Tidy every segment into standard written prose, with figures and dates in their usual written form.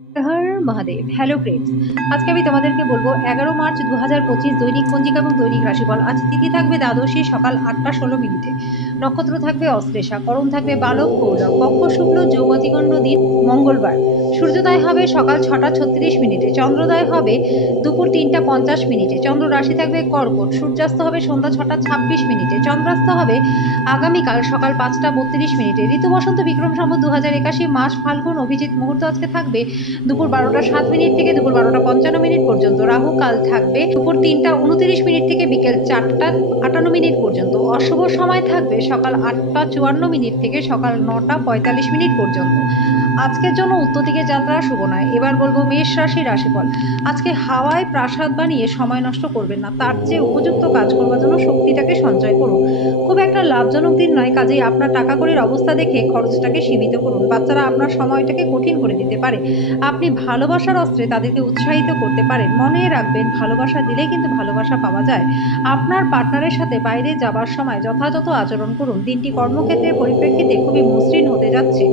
হর Mahadev. Hello friends, আজকে আমি তোমাদেরকে বলবো 11 মার্চ 2025 দৈনিক পঞ্জিকা এবং দৈনিক রাশিফল। আজ তিথি থাকবে দ্বাদশী সকাল 8টা 16 মিনিটে, নক্ষত্র থাকবে অশ্লেষা, করণ থাকবে বালক কৌলভ, পক্ষ শুক্ল, যৌমতিগণ্ড, দিন মঙ্গলবার। সূর্যোদয় হবে সকাল 6টা 36 মিনিটে, চন্দ্রোদয় হবে দুপুর 3টা 50 মিনিটে, চন্দ্র রাশি থাকবে কর্কট, সূর্যাস্ত হবে সন্ধ্যা 6টা 26 মিনিটে, চন্দ্রাস্ত হবে আগামীকাল সকাল 5টা 32 মিনিটে। ঋতু বসন্ত বিক্রম সম্বত 2081, মাস ফাল্গুন, অভিজিৎ মুহূর্ত আজকে থাকবে দুপুর 12টা 7 মিনিট থেকে দুপুর 12টা 55 মিনিট পর্যন্ত। রাহু কাল থাকবে দুপুর 3টা 29 মিনিট থেকে বিকেল 4টা 58 মিনিট পর্যন্ত। অশুভ সময় থাকবে সকাল 8টা 54 মিনিট থেকে সকাল 9টা 45 মিনিট পর্যন্ত। আজকের জন্য উত্তর দিকে যাত্রা শুভ নয়। এবার বলবো মেষ রাশি রাশিফল। আজকে হাওয়ায় প্রাসাদ বানিয়ে সময় নষ্ট করবেন না, তার চেয়ে উপযুক্ত কাজ করবার জন্য শক্তিটাকে সঞ্চয় করুন। খুব একটা লাভজনক দিন নয়, কাজেই আপনার টাকা কড়ির অবস্থা দেখে খরচটাকে সীমিত করুন। বাচ্চারা আপনার সময়টাকে কঠিন করে দিতে পারে। আপনি ভালোবাসার অস্ত্রে তাদেরকে উৎসাহিত করতে পারেন। মনে রাখবেন, ভালোবাসা দিলেই কিন্তু ভালোবাসা পাওয়া যায়। আপনার পার্টনারের সাথে বাইরে যাবার সময় যথাযথ আচরণ করুন। দিনটি কর্মক্ষেত্রের পরিপ্রেক্ষিতে খুবই মসৃণ হতে যাচ্ছে।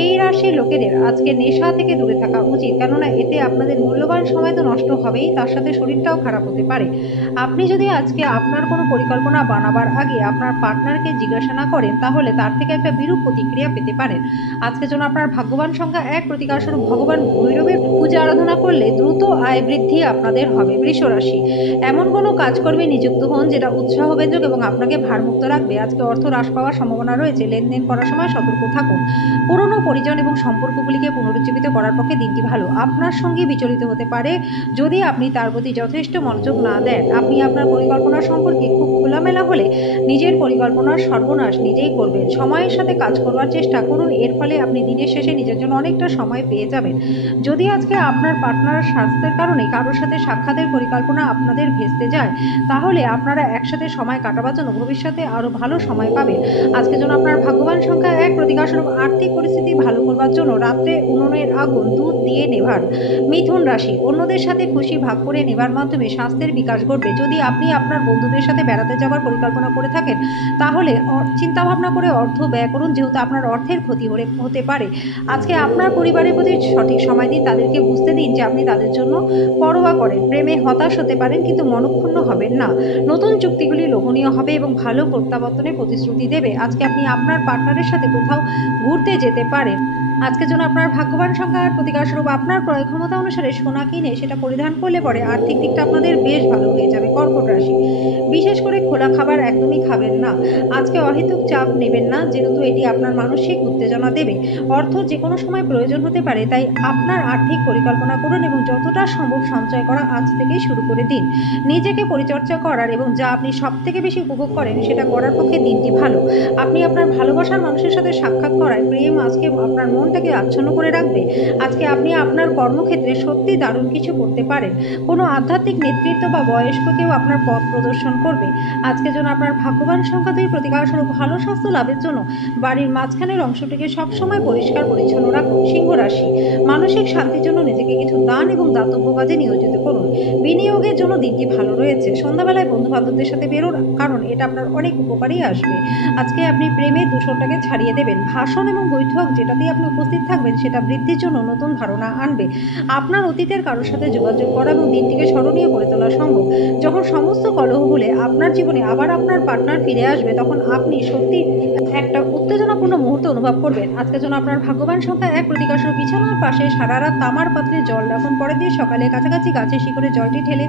এই রাশির লোকেদের আজকে নেশা থেকে দূরে থাকা উচিত, কেননা এতে আপনাদের মূল্যবান সময় তো নষ্ট হবেই, তার সাথে শরীরটাও খারাপ হতে পারে। আপনি যদি আজকে আপনার কোনো পরিকল্পনা বানাবার আগে আপনার পার্টনারকে জিজ্ঞাসা না করেন, তাহলে তার থেকে একটা বিরূপ প্রতিক্রিয়া পেতে পারেন। আজকের জন্য আপনার ভাগ্যবান সংখ্যা 1, প্রতিকার স্বরূপ ভগবান ভৈরবের পূজা আরাধনা করলে দ্রুত আয় বৃদ্ধি আপনাদের হবে। বৃষ রাশি, এমন কোনো কাজকর্মে নিযুক্ত হন যেটা উৎসাহব্যঞ্জক এবং আপনাকে ভারমুক্ত রাখবে। আজকে অর্থ হ্রাস পাওয়ার সম্ভাবনা রয়েছে, লেনদেন করার সময় সতর্ক থাকুন। পুরনো পরিজন এবং সম্পর্কগুলিকে পুনরুজ্জীবিত করার পক্ষে দিনটি ভালো। আপনার সঙ্গে বিচলিত হতে পারে যদি আপনি তার প্রতি যথেষ্ট মনোযোগ না দেন। আপনি আপনার পরিকল্পনা সম্পর্কে খুব খোলামেলা হলে নিজের পরিকল্পনার সর্বনাশ নিজেই করবেন। সময়ের সাথে কাজ করবার চেষ্টা করুন, এর ফলে আপনি দিনের শেষে নিজের জন্য অনেকটা সময় পেয়ে যাবেন। যদি আজকে আপনার পার্টনার স্বাস্থ্যের কারণে কারোর সাথে সাক্ষাতের পরিকল্পনা আপনাদের ভেস্তে যায়, তাহলে আপনারা একসাথে সময় কাটাবার জন্য ভবিষ্যতে আরও ভালো সময় পাবেন। আজকের জন্য আপনার ভাগ্যবান সংখ্যা 1, প্রতিকার স্বরূপ আর্থিক পরিস্থিতি ভালো করবার জন্য রাত্রে উনুনের আগুন দুধ দিয়ে নেভান। মিথুন রাশি, অন্যদের সাথে খুশি ভাগ করে নেবার মাধ্যমে স্বাস্থ্যের বিকাশ ঘটবে। যদি আপনি আপনার বন্ধুদের সাথে বেড়াতে যাওয়ার পরিকল্পনা করে থাকেন, তাহলে চিন্তাভাবনা করে অর্থ ব্যয় করুন, যেহেতু আপনার অর্থের ক্ষতি হতে পারে। আজকে আপনার পরিবারের প্রতি সঠিক সময় দিন, তাদেরকে বুঝতে দিন যে আপনি তাদের জন্য পরোয়া করেন। প্রেমে হতাশ হতে পারেন, কিন্তু মনক্ষুণ্ণ হবেন না। নতুন চুক্তিগুলি লোভনীয় হবে এবং ভালো প্রত্যাবর্তনের প্রতিশ্রুতি দেবে। আজকে আপনি আপনার পার্টনারের সাথে কোথাও ঘুরতে যেতে পারেন। আজকের জন্য আপনার ভাগ্যবান সংখ্যা 8, প্রতিকার স্বরূপ আপনার ক্রয় ক্ষমতা অনুসারে সোনা কিনে সেটা পরিধান করলে পরে আর্থিক দিকটা আপনাদের বেশ ভালো হয়ে যাবে। কর্কট রাশি, বিশেষ করে খোলা খাবার একদমই খাবেন না। আজকে অহেতুক চাপ নেবেন না, যেহেতু এটি আপনার মানসিক উত্তেজনা দেবে। অর্থ যে কোনো সময় প্রয়োজন হতে পারে, তাই আপনার আর্থিক পরিকল্পনা করুন এবং যতটা সম্ভব সঞ্চয় করা আজ থেকেই শুরু করে দিন। নিজেকে পরিচর্যা করার এবং যা আপনি সব থেকে বেশি উপভোগ করেন সেটা করার পক্ষে দিনটি ভালো। আপনি আপনার ভালোবাসার মানুষের সাথে সাক্ষাৎ করায় প্রেম আজকে আপনার মনটাকে আচ্ছন্ন করে রাখবে। আজকে আপনি আপনার কর্মক্ষেত্রে সত্যি দারুণ কিছু করতে পারেন। কোনো আধ্যাত্মিক নেতৃত্ব বা বয়স্ক কেউ আপনার পথ প্রদর্শন করবে। আজকের জন্য আপনার ভাগ্যবান সংখ্যা 2, প্রতিকার স্বরূপ ভালো স্বাস্থ্য লাভের জন্য বাড়ির মাঝখানের অংশটিকে সবসময় পরিষ্কার পরিচ্ছন্ন রাখুন। সিংহ রাশি, মানসিক শান্তির জন্য নিজেকে কিছু দান এবং দাতব্য কাজে নিয়োজিত করুন। বিনিয়োগের জন্য দিনটি ভালো রয়েছে। সন্ধ্যাবেলায় বন্ধু বান্ধবদের সাথে বেরোন, কারণ এটা আপনার অনেক উপকারী আসবে। আজকে আপনি প্রেমের দূষণটাকে ছাড়িয়ে দেবেন। ভাষণ এবং বৈঠক যেটাতেই আপনি উপস্থিত থাকবেন সেটা বৃদ্ধির জন্য নতুন ধারণা আনবে। আপনার অতীতের কারোর সাথে যোগাযোগ করা এবং দিনটিকে স্মরণীয় করে তোলা সম্ভব। যখন সমস্ত কলহ ভুলে আপনার জীবনে আবার আপনার পার্টনার ফিরে আসবে, তখন আপনি সত্যি একটা উত্তেজনাপূর্ণ মুহূর্ত অনুভব করবেন। আজকের জন্য আপনার ভাগ্যবান সংখ্যা 1, প্রতিকার স্বরূপ বিছানার পাশে সারা রাত তামার পাত্রে জল রাখুন। পরের দিন সকালে কাছাকাছি গাছের শিকড়ে জলটি ঢেলে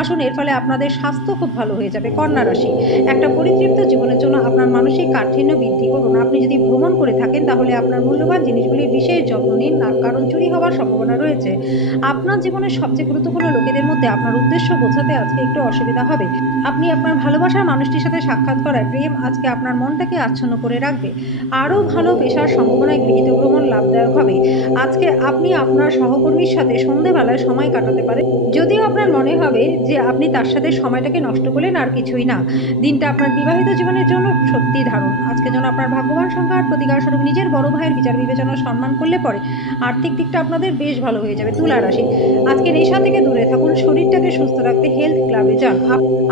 আসুন, এর ফলে আপনাদের স্বাস্থ্য খুব ভালো হয়ে যাবে। কন্যা রাশি, একটা পরিতৃপ্ত জীবনের জন্য আপনার মানসিক কাঠিন্য বৃদ্ধি করুন। আপনি যদি ভ্রমণ করে থাকেন, তাহলে আপনার মূল্যবান জিনিসগুলির বিশেষ যত্ন নিন, কারণ চুরি হওয়ার সম্ভাবনা রয়েছে। আপনার জীবনের সবচেয়ে গুরুত্বপূর্ণ লোকেদের মধ্যে আপনার উদ্দেশ্য বোঝাতে আজকে একটু অসুবিধা হবে। আপনি আপনার ভালোবাসার মানুষটির সাথে সাক্ষাৎ করায় প্রেম আজকে আপনার মনটাকে আচ্ছন্ন করে রাখবে। আরও ভালো পেশার সম্ভাবনায় গৃহীত ভ্রমণ লাভদায়ক হবে। আজকে আপনি আপনার সহকর্মীর সাথে সন্ধেবেলায় সময় কাটাতে পারেন। যদিও আপনার মনে হবে যে আপনি তার সাথে সময়টাকে নষ্ট করলেন আর কিছুই না। দিনটা আপনার বিবাহিত জীবনের জন্য সত্যি দারুণ। আজকের জন্য আপনার ভাগ্যবান সংখ্যা আর প্রতিকার স্বরূপ নিজের বড় ভাইয়ের বিচার বিবেচনা সম্মান করলে পরে আর্থিক দিকটা আপনাদের বেশ ভালো হয়ে যাবে। তুলা রাশি, আজকে নেশা থেকে দূরে থাকুন, শরীরটাকে সুস্থ রাখতে হেলথ ক্লাবে যান।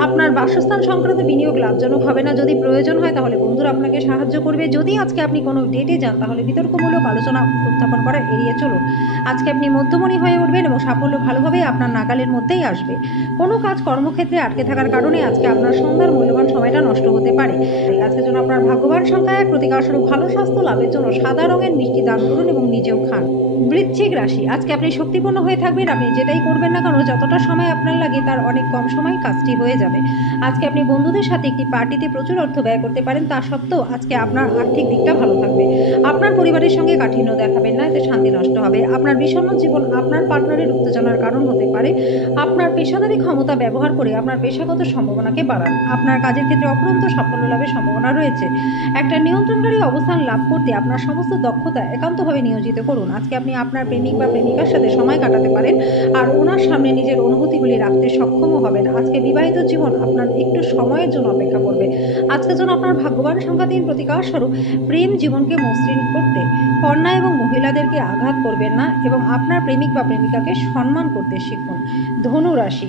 আপনার বাসস্থান সংক্রান্ত বিনিয়োগ লাভজনক হবে না। যদি প্রয়োজন হয় তাহলে বন্ধুরা আপনাকে সাহায্য করবে। যদি আজকে আপনি কোনো ডেটে যান তাহলে বিতর্কমূলক আলোচনা উত্থাপন করা এড়িয়ে চলুন। আজকে আপনি মধ্যমণি হয়ে উঠবেন এবং সাফল্য ভালোভাবেই আপনার নাগালের মধ্যেই আসবে। কোনো কাজ কর্মক্ষেত্রে আটকে থাকার কারণে আজকে আপনার সন্ধ্যার মূল্যবান সময়টা নষ্ট হতে পারে। আজকের জন্য আপনার ভাগ্যবান সংখ্যা এক, প্রতিকার স্বরূপ ভালো স্বাস্থ্য লাভের জন্য সাদা রঙের মিষ্টি দান করুন এবং নিজেও খান। বৃশ্চিক রাশি, আজকে আপনি শক্তিপূর্ণ হয়ে থাকবেন। আপনি যেটাই করবেন না কেন, যতটা সময় আপনার লাগে তার অনেক কম সময় কাজটি হয়ে যাবে। আজকে আপনি বন্ধুদের সাথে একটি পার্টিতে প্রচুর অর্থ ব্যয় করতে পারেন। তা সত্ত্বেও আজকে আপনার আর্থিক দিকটা ভালো থাকবে। আপনার পরিবারের সঙ্গে কাঠিন্য দেখাবেন না, এতে শান্তি নষ্ট হবে। আপনার বিষণ্ণ জীবন আপনার পার্টনারের উত্তেজনার কারণ হতে পারে। আপনার পেশাদারী ক্ষমতা ব্যবহার করে আপনার পেশাগত সম্ভাবনাকে বাড়ান। আপনার কাজের ক্ষেত্রে অপরন্ত সাফল্য লাভের সম্ভাবনা রয়েছে। একটা নিয়ন্ত্রণকারী অবস্থান লাভ করতে আপনার সমস্ত দক্ষতা একান্তভাবে নিয়োজিত করুন। আজকে আপনি আপনার প্রেমিক বা প্রেমিকার সাথে সময় কাটাতে পারেন আর ওনার সামনে নিজের অনুভূতিগুলি রাখতে সক্ষমও হবেন। আজকে বিবাহিত জীবন আপনার একটু সময়ের জন্য অপেক্ষা করবে। আজকের জন্য আপনার ভাগ্যবান সংখ্যা 3, প্রতিকার স্বরূপ প্রেম জীবনকে মসৃণ করতে কন্যা এবং মহিলাদেরকে আঘাত করবেন না এবং আপনার প্রেমিক বা প্রেমিকাকে সম্মান করতে শিখুন। ধনু রাশি,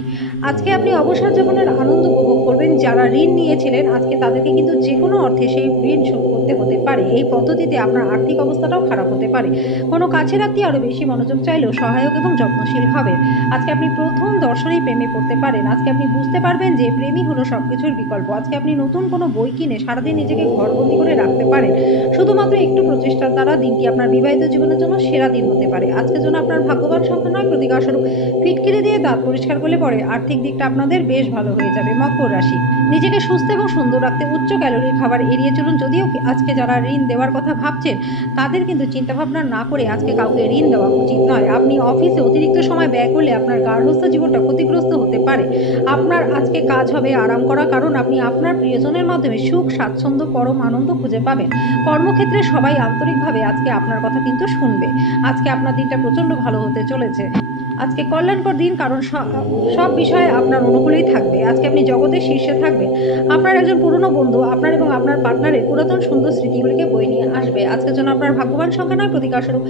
আজকে আপনি অবসর জীবনের আনন্দ উপভোগ করবেন। যারা ঋণ নিয়েছিলেন আজকে তাদেরকে কিন্তু যে কোনো অর্থে সেই ঋণ শোধ করতে হতে পারে। এই পদ্ধতিতে আপনার আর্থিক অবস্থাটাও খারাপ হতে পারে। কোনো কাছের আত্মীয় আরও বেশি মনোযোগ চাইলেও সহায়ক এবং যত্নশীল হবে। আজকে আপনি প্রথম দর্শনেই প্রেমে পড়তে পারেন। আজকে আপনি বুঝতে পারবেন যে প্রেমই হলো সবকিছুর বিকল্প। আজকে আপনি নতুন কোনো বই কিনে সারাদিন নিজেকে ঘরবন্দি করে রাখতে পারেন। শুধুমাত্র একটু প্রচেষ্টার দ্বারা দিনটি আপনার বিবাহিত জীবনের জন্য সেরা দিন হতে পারে। আজকের জন্য আপনার ভাগ্যবান সংখ্যা 9, প্রতিকার স্বরূপ ফিটকিরি দিয়ে দাঁত পরিষ্কার করলে পরে আর্থিক দিকটা আপনাদের বেশ ভালো হয়ে যাবে। মকর রাশি, নিজেকে সুস্থ এবং সুন্দর রাখতে উচ্চ ক্যালোরির খাবার এড়িয়ে চলুন। যদিও আজকে যারা ঋণ দেওয়ার কথা ভাবছেন তাদের কিন্তু চিন্তাভাবনা না করে আজকে কাউকে ঋণ দেওয়া উচিত নয়। আপনি অফিসে অতিরিক্ত সময় ব্যয় করলে আপনার গার্হস্থ্য জীবনটা ক্ষতিগ্রস্ত হতে পারে। আপনার আজকে কাজ হবে আরাম করা, কারণ আপনি আপনার প্রিয়জনের মাধ্যমে সুখ, স্বাচ্ছন্দ্য, পরম আনন্দ খুঁজে পাবেন। কর্মক্ষেত্রে সবাই আন্তরিকভাবে আজকে আপনার কথা কিন্তু শুনবে। আজকে আপনার দিনটা প্রচণ্ড ভালো হতে চলেছে। আজকে কল্যাণকর দিন, কারণ সব বিষয়ে আপনার অনুকূলেই থাকবে। আজকে আপনি জগতের শীর্ষে থাকবেন। আপনার একজন পুরনো বন্ধু আপনার এবং আপনার পার্টনারের পুরাতন সুন্দর স্মৃতিগুলিকে বয়ে নিয়ে আসবে। আজকের জন্য আপনার ভাগ্যবান সংখ্যা 9, প্রতিকার স্বরূপ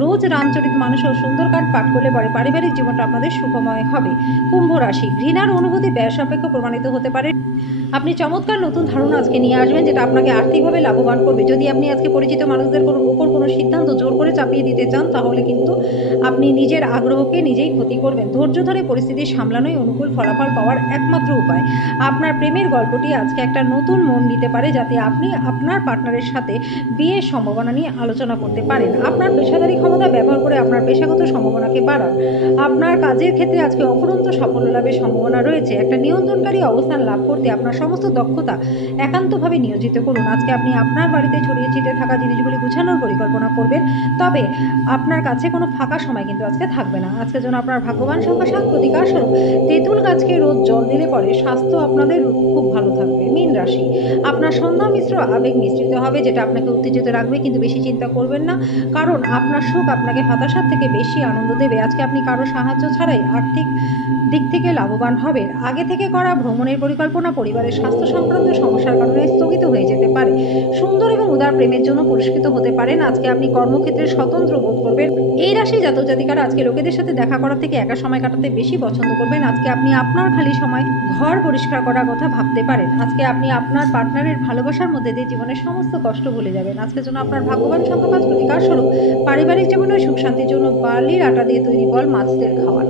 রোজ রামচরিত মানুষ ও সুন্দরকাণ্ড পাঠ করলে পরে পারিবারিক জীবনটা আপনাদের সুখময় হবে। কুম্ভ রাশি, ঘৃণার অনুভূতি ব্যয় সাপেক্ষ প্রমাণিত হতে পারে। আপনি চমৎকার নতুন ধারণা আজকে নিয়ে আসবেন যেটা আপনাকে আর্থিকভাবে লাভবান করবে। যদি আপনি আজকে পরিচিত মানুষদের উপর কোনো সিদ্ধান্ত জোর করে চাপিয়ে দিতে চান তাহলে কিন্তু আপনি নিজের আগ্রহকে নিজেই ক্ষতি করবেন। ধৈর্য ধরে পরিস্থিতি সামলানোই অনুকূল ফলাফল পাওয়ার একমাত্র উপায়। আপনার প্রেমের গল্পটি আজকে একটা নতুন মন নিতে পারে, যাতে আপনি আপনার পার্টনারের সাথে বিয়ের সম্ভাবনা নিয়ে আলোচনা করতে পারেন। আপনার পেশাদারী ক্ষমতা ব্যবহার করে আপনার পেশাগত সম্ভাবনাকে বাড়ান। আপনার কাজের ক্ষেত্রে আজকে অফুরন্ত সাফল্য লাভের সম্ভাবনা রয়েছে। একটা নিয়ন্ত্রণকারী অবস্থান লাভ করতে আপনার সমস্ত দক্ষতা একান্তভাবে নিয়োজিত করুন। আজকে আপনি আপনার বাড়িতে ছড়িয়ে ছিটিয়ে থাকা জিনিসগুলি গুছানোর পরিকল্পনা করবেন, তবে আপনার কাছে কোনো ফাঁকা সময় কিন্তু আজকে থাকবে না। আজকের জন্য আপনার ভাগ্যবান সংখ্যা 7, প্রতিকার স্বরূপ তেঁতুল গাছকে রোজ জল দিলে পরে স্বাস্থ্য আপনাদের খুব ভালো থাকবে। মীন রাশি, আপনার সন্ধ্যা মিশ্র আবেগ মিশ্রিত হবে, যেটা আপনাকে উত্তেজিত রাখবে, কিন্তু বেশি চিন্তা করবেন না, কারণ আপনার সুখ আপনাকে হতাশার থেকে বেশি আনন্দ দেবে। আজকে আপনি কারো সাহায্য ছাড়াই আর্থিক দিক থেকে লাভবান হবেন। আগে থেকে করা ভ্রমণের পরিকল্পনা পরিবারের স্বাস্থ্য সংক্রান্ত সমস্যার কারণে স্থগিত হয়ে যেতে পারে। সুন্দর এবং উদার প্রেমের জন্য পুরস্কৃত হতে পারেন। আজকে আপনি কর্মক্ষেত্রে স্বতন্ত্র বোধ করবেন। এই রাশি জাতক জাতিকারা আজকে লোকেদের সাথে দেখা করার থেকে একা সময় কাটাতে বেশি পছন্দ করবেন। আজকে আপনি আপনার খালি সময় ঘর পরিষ্কার করার কথা ভাবতে পারেন। আজকে আপনি আপনার পার্টনারের ভালোবাসার মধ্যে দিয়ে জীবনের সমস্ত কষ্ট ভুলে যাবেন। আজকের জন্য আপনার ভাগ্যবান সংখ্যা 5, প্রতিকার স্বরূপ পারিবারিক জীবনে সুখ শান্তির জন্য বার্লির আটা দিয়ে তৈরি বল মাছদের খাওয়ান।